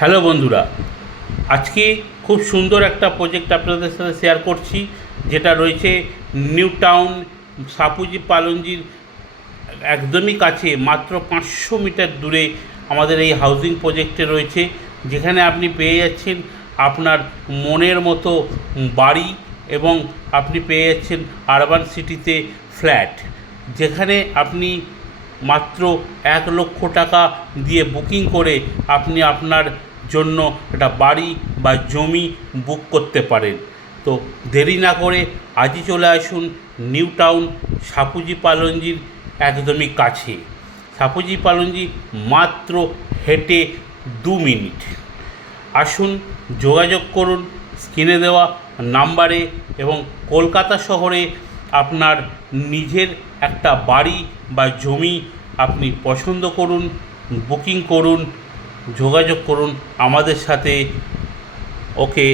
Hello বন্ধুরা, আজকে খুব সুন্দর একটা প্রজেক্ট আপনাদের সাথে শেয়ার করছি, যেটা রয়েছে নিউ টাউন সাপুজি পালনজির একদমই কাছে, মাত্র 500 মিটার দূরে আমাদের এই হাউজিং প্রজেক্টে রয়েছে, যেখানে আপনি পেয়ে যাচ্ছেন আপনার মনের মতো বাড়ি এবং আপনি পেয়ে যাচ্ছেন আরবান সিটিতে ফ্ল্যাট, যেখানে আপনি মাত্র 1 লক্ষ টাকা দিয়ে বুকিং করে আপনি আপনার জন্য একটা বাড়ি বা জমি বুক করতে পারেন। তো দেরি না করে আজই চলে আসুন নিউ টাউন সাপুজি পালনজির একদমই কাছে। সাপুজি পালনজি মাত্র হেঁটে 2 মিনিট। আসুন, যোগাযোগ করুন স্ক্রিনে দেওয়া নাম্বারে এবং কলকাতা শহরে আপনার নিজের একটা বাড়ি বা জমি আপনি পছন্দ করুন, বুকিং করুন, যোগাযোগ করুন আমাদের সাথে। ওকে।